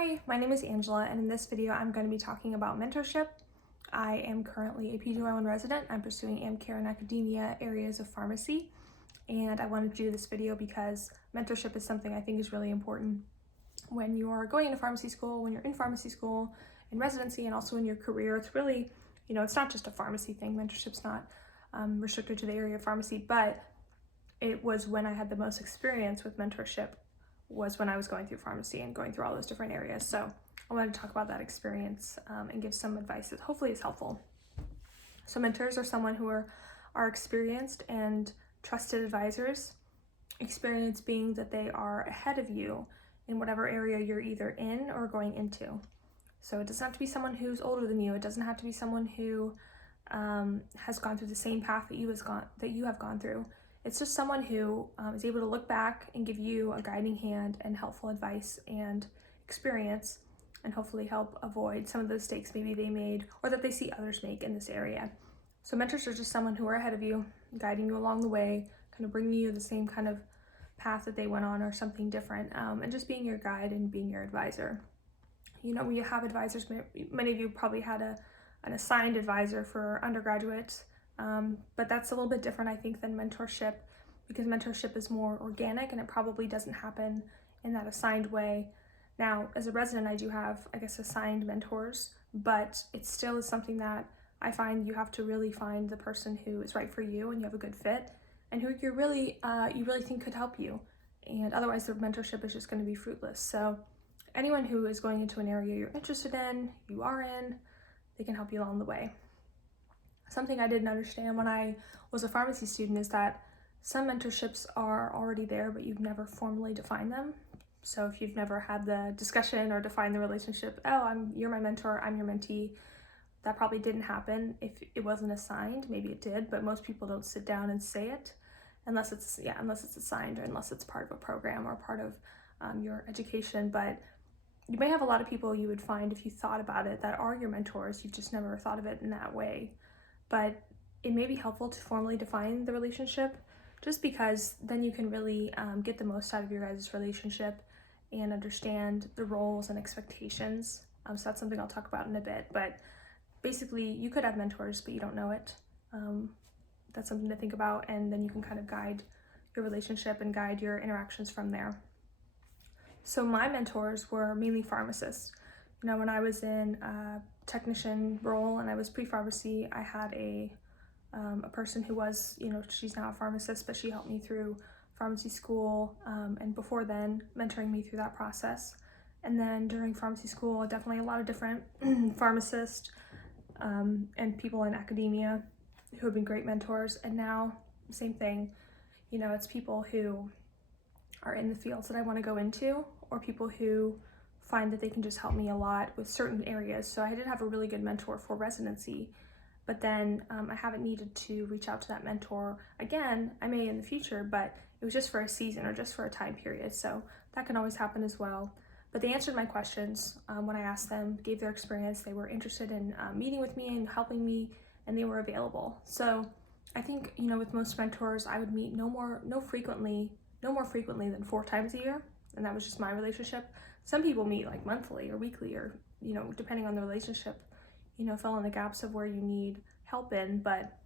Hi, my name is Angela, and in this video I'm going to be talking about mentorship. I am currently a PGY1 resident. I'm pursuing AmCare and academia areas of pharmacy, and I wanted to do this video because mentorship is something I think is really important when you're going into pharmacy school, when you're in pharmacy school, in residency, and also in your career. It's really, it's not just a pharmacy thing. Mentorship's not restricted to the area of pharmacy, but it was when I had the most experience with mentorship was when I was going through pharmacy and going through all those different areas. So I wanted to talk about that experience and give some advice that hopefully is helpful. So mentors are someone who are experienced and trusted advisors. Experience being that they are ahead of you in whatever area you're either in or going into. So it doesn't have to be someone who's older than you. It doesn't have to be someone who has gone through the same path that you have gone through. It's just someone who is able to look back and give you a guiding hand and helpful advice and experience, and hopefully help avoid some of the mistakes maybe they made or that they see others make in this area. So mentors are just someone who are ahead of you, guiding you along the way, kind of bringing you the same kind of path that they went on or something different, and just being your guide and being your advisor. When you have advisors, many of you probably had an assigned advisor for undergraduates. But that's a little bit different, I think, than mentorship, because mentorship is more organic and it probably doesn't happen in that assigned way. Now, as a resident, I do have, assigned mentors, but it still is something that I find you have to really find the person who is right for you and you have a good fit and who you really think could help you. And otherwise, the mentorship is just going to be fruitless. So anyone who is going into an area you're interested in, you are in, they can help you along the way. Something I didn't understand when I was a pharmacy student is that some mentorships are already there, but you've never formally defined them. So if you've never had the discussion or defined the relationship, you're my mentor, I'm your mentee, that probably didn't happen if it wasn't assigned. Maybe it did, but most people don't sit down and say it unless it's assigned or unless it's part of a program or part of your education. But you may have a lot of people you would find if you thought about it that are your mentors. You've just never thought of it in that way. But it may be helpful to formally define the relationship, just because then you can really get the most out of your guys' relationship and understand the roles and expectations. So that's something I'll talk about in a bit. But basically, you could have mentors, but you don't know it. That's something to think about, and then you can kind of guide your relationship and guide your interactions from there. So my mentors were mainly pharmacists. When I was in a technician role and I was pre-pharmacy, I had a person who was, she's now a pharmacist, but she helped me through pharmacy school, and before then, mentoring me through that process. And then during pharmacy school, definitely a lot of different pharmacists and people in academia who have been great mentors. And now, same thing, it's people who are in the fields that I want to go into, or people who find that they can just help me a lot with certain areas. So I did have a really good mentor for residency, but then I haven't needed to reach out to that mentor again. I may in the future, but it was just for a season or just for a time period. So that can always happen as well. But they answered my questions when I asked them, gave their experience. They were interested in meeting with me and helping me, and they were available. So I think, with most mentors, I would meet no more frequently than 4 times a year. And that was just my relationship. Some people meet like monthly or weekly or, depending on the relationship, fill in the gaps of where you need help in. But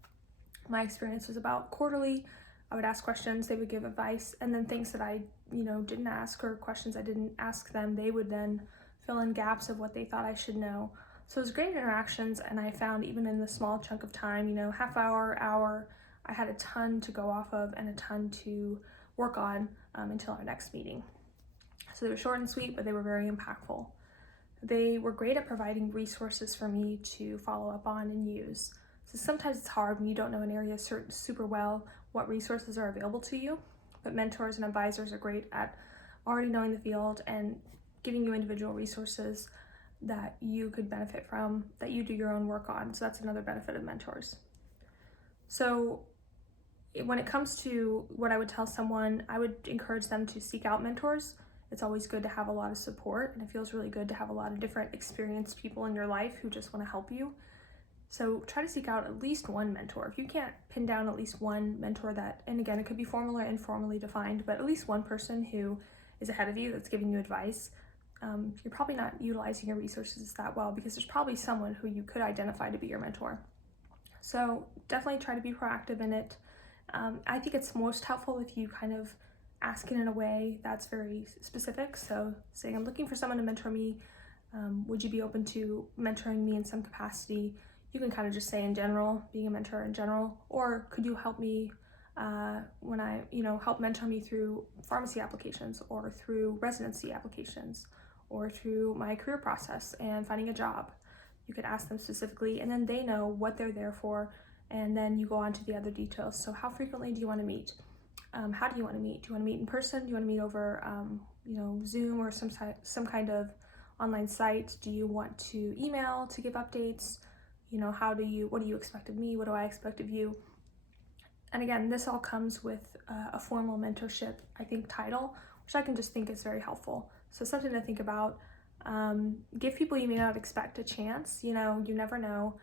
my experience was about quarterly. I would ask questions, they would give advice, and then things that I, didn't ask or questions I didn't ask them, they would then fill in gaps of what they thought I should know. So it was great interactions, and I found even in the small chunk of time, half hour, I had a ton to go off of and a ton to work on until our next meeting. So they were short and sweet, but they were very impactful. They were great at providing resources for me to follow up on and use. So sometimes it's hard when you don't know an area super well what resources are available to you, but mentors and advisors are great at already knowing the field and giving you individual resources that you could benefit from, that you do your own work on. So that's another benefit of mentors. So when it comes to what I would tell someone, I would encourage them to seek out mentors. It's always good to have a lot of support, and it feels really good to have a lot of different experienced people in your life who just want to help you. So try to seek out at least one mentor. If you can't pin down at least one mentor that, and again, it could be formal or informally defined, but at least one person who is ahead of you that's giving you advice, you're probably not utilizing your resources that well, because there's probably someone who you could identify to be your mentor. So definitely try to be proactive in it. I think it's most helpful if you kind of ask it in a way that's very specific. So saying, I'm looking for someone to mentor me. Would you be open to mentoring me in some capacity? You can kind of just say in general, being a mentor in general, or could you help me help mentor me through pharmacy applications, or through residency applications, or through my career process and finding a job. You could ask them specifically, and then they know what they're there for, and then you go on to the other details. So how frequently do you want to meet? How do you want to meet? Do you want to meet in person? Do you want to meet over Zoom or some kind of online site? Do you want to email to give updates? What do you expect of me? What do I expect of you? And again, this all comes with a formal mentorship, I think, title, which I can just think is very helpful. So something to think about. Give people you may not expect a chance. You never know.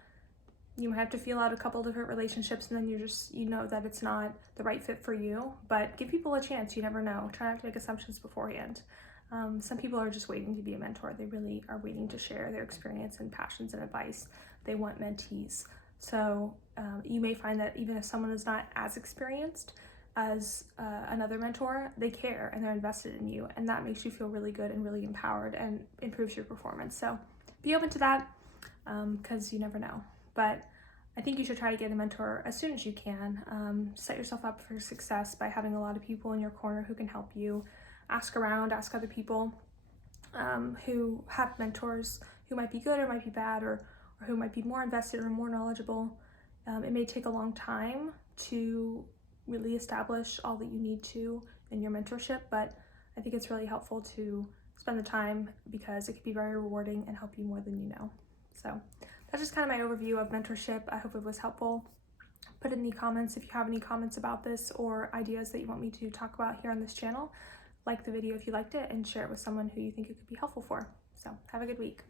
You might have to feel out a couple different relationships, and then you know that it's not the right fit for you, but give people a chance. You never know. Try not to make assumptions beforehand. Some people are just waiting to be a mentor. They really are waiting to share their experience and passions and advice. They want mentees. So you may find that even if someone is not as experienced as another mentor, they care and they're invested in you, and that makes you feel really good and really empowered and improves your performance. So be open to that, because you never know. But I think you should try to get a mentor as soon as you can. Set yourself up for success by having a lot of people in your corner who can help you. Ask around, ask other people who have mentors who might be good or might be bad, or who might be more invested or more knowledgeable. It may take a long time to really establish all that you need to in your mentorship, but I think it's really helpful to spend the time, because it can be very rewarding and help you more than you know. So that's just kind of my overview of mentorship. I hope it was helpful. Put in the comments if you have any comments about this or ideas that you want me to talk about here on this channel. Like the video if you liked it, and share it with someone who you think it could be helpful for. So have a good week.